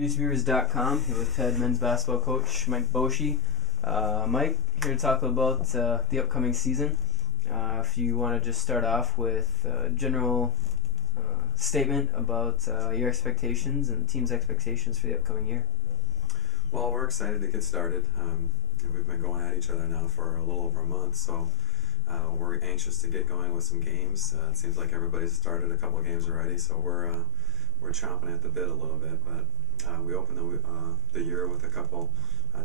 BemidjiState.com, here with head men's basketball coach Mike Boschee. Mike, here to talk about the upcoming season. If you want to just start off with a general statement about your expectations and the team's expectations for the upcoming year. Well, we're excited to get started. We've been going at each other now for a little over a month, so we're anxious to get going with some games. It seems like everybody's started a couple of games already, so we're chomping at the bit a little bit. But we opened the year with a couple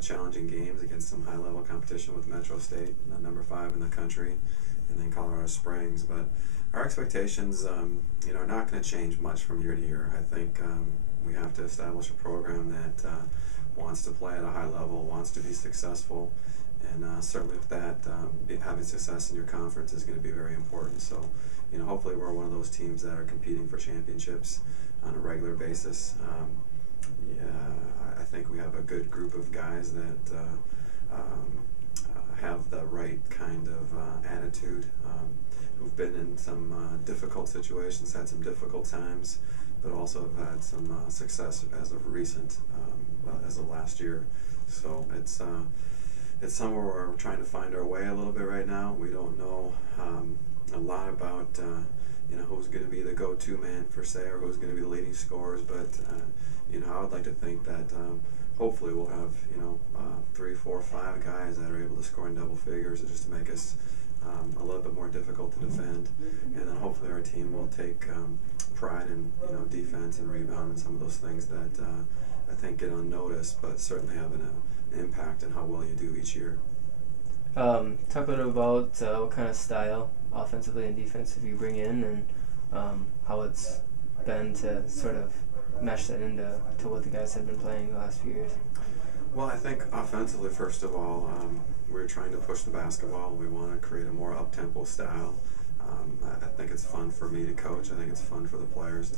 challenging games against some high-level competition with Metro State, number 5 in the country, and then Colorado Springs. But our expectations, are not going to change much from year to year. I think we have to establish a program that wants to play at a high level, wants to be successful, and certainly with that, having success in your conference is going to be very important. So, hopefully we're one of those teams that are competing for championships on a regular basis. I think we have a good group of guys that have the right kind of attitude, who've been in some difficult situations, had some difficult times, but also have had some success as of recent, as of last year. So it's somewhere where we're trying to find our way a little bit right now. We don't know a lot about who's going to be the go-to man per se, or who's going to be the leading scorers, but I would like to think that hopefully we'll have 3, 4, 5 guys that are able to score in double figures, just to make us a little bit more difficult to defend, and then hopefully our team will take pride in defense and rebound and some of those things that I think get unnoticed, but certainly have an impact on how well you do each year. Talk a little about what kind of style, offensively and defensively, you bring in, and how it's been to sort of mesh that into what the guys have been playing the last few years. Well, I think offensively, first of all, we're trying to push the basketball. We want to create a more up-tempo style. I think it's fun for me to coach. I think it's fun for the players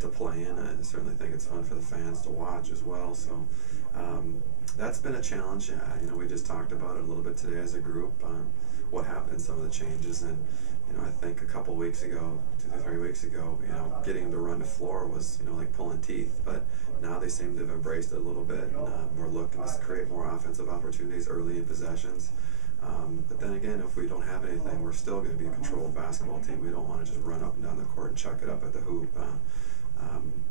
to play in. I certainly think it's fun for the fans to watch as well. So that's been a challenge. We just talked about it a little bit today as a group, what happened, some of the changes. And I think a couple weeks ago, 2 to 3 weeks ago, getting them to run the floor was like pulling teeth. But now they seem to have embraced it a little bit. We're looking to create more offensive opportunities early in possessions. But then again, if we don't have anything, we're still going to be a controlled basketball team. We don't want to just run up and down the court and chuck it up at the hoop.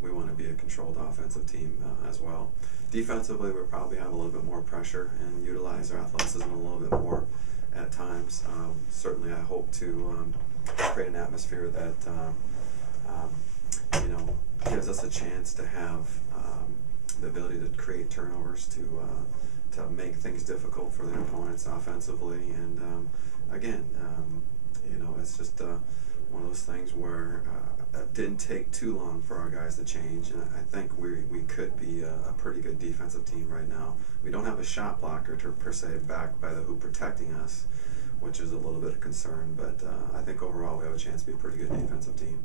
We want to be a controlled offensive team as well. Defensively, we'll probably have a little bit more pressure and utilize our athleticism a little bit more at times. Certainly, I hope to create an atmosphere that gives us a chance to have the ability to create turnovers, to make things difficult for the opponents offensively. And again, it's just one of those things where it didn't take too long for our guys to change, and I think we could be a pretty good defensive team right now. We don't have a shot blocker per se back by the hoop protecting us, which is a little bit of concern, but I think overall we have a chance to be a pretty good defensive team.